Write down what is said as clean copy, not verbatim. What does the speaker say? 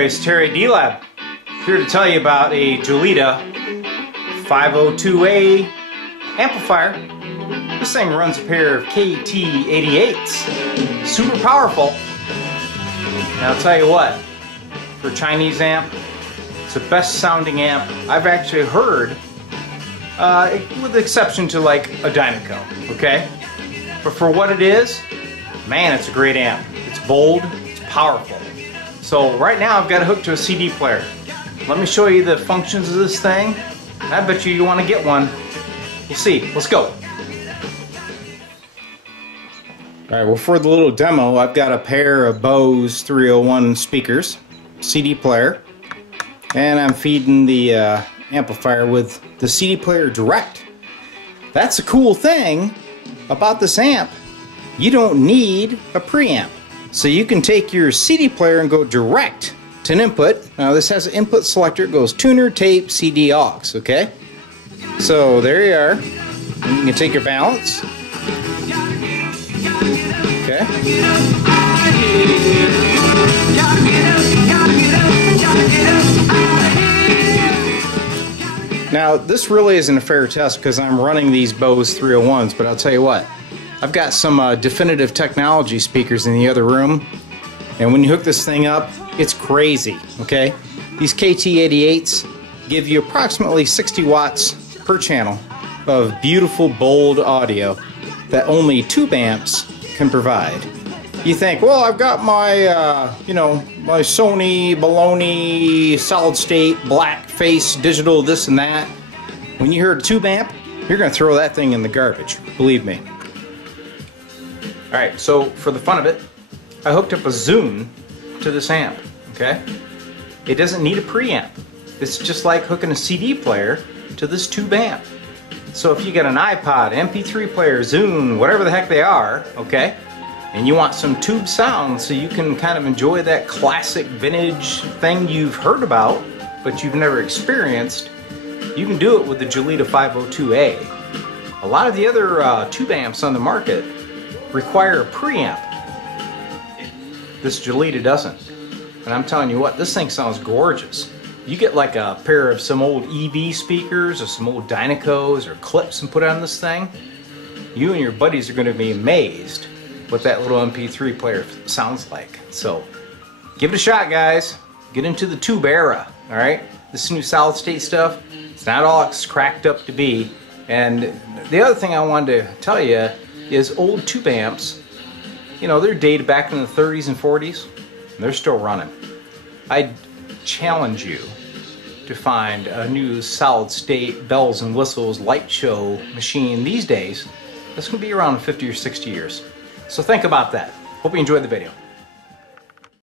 boys, Terry D-Lab, here to tell you about a Jolida 502A amplifier. This thing runs a pair of KT-88s, super powerful. Now I'll tell you what, for a Chinese amp, it's the best sounding amp I've actually heard, with the exception to like a Dynaco, okay? But for what it is, man, it's a great amp. It's bold, it's powerful. So right now I've got it hooked to a CD player. Let me show you the functions of this thing. I bet you want to get one. We'll see. Let's go. Alright, well, for the little demo, I've got a pair of Bose 301 speakers, CD player, and I'm feeding the amplifier with the CD player direct. That's the cool thing about this amp. You don't need a preamp. So you can take your CD player and go direct to an input. Now this has an input selector. It goes tuner, tape, CD, aux, okay? So there you are. And you can take your balance. Okay. Now this really isn't a fair test because I'm running these Bose 301s, but I'll tell you what. I've got some definitive technology speakers in the other room, and when you hook this thing up, it's crazy, okay? These KT-88s give you approximately 60 watts per channel of beautiful, bold audio that only tube amps can provide. You think, well, I've got my, my Sony baloney solid state, black face, digital, this and that. When you hear a tube amp, you're going to throw that thing in the garbage, believe me. Alright, so for the fun of it, I hooked up a Zune to this amp, okay? It doesn't need a preamp. It's just like hooking a CD player to this tube amp. So if you got an iPod, MP3 player, Zune, whatever the heck they are, okay? And you want some tube sound so you can kind of enjoy that classic vintage thing you've heard about, but you've never experienced, you can do it with the Jolida 502A. A lot of the other tube amps on the market require a preamp. This Jolida doesn't. And I'm telling you what, this thing sounds gorgeous. You get like a pair of some old EV speakers or some old Dynacos or clips and put it on this thing, you and your buddies are going to be amazed what that little MP3 player sounds like. So give it a shot, guys. Get into the tube era, alright? This new solid state stuff, it's not all it's cracked up to be. And the other thing I wanted to tell you is old tube amps, you know, they're dated back in the 30s and 40s, and they're still running. I challenge you to find a new solid state bells and whistles light show machine these days that's going to be around 50 or 60 years. So think about that. Hope you enjoyed the video.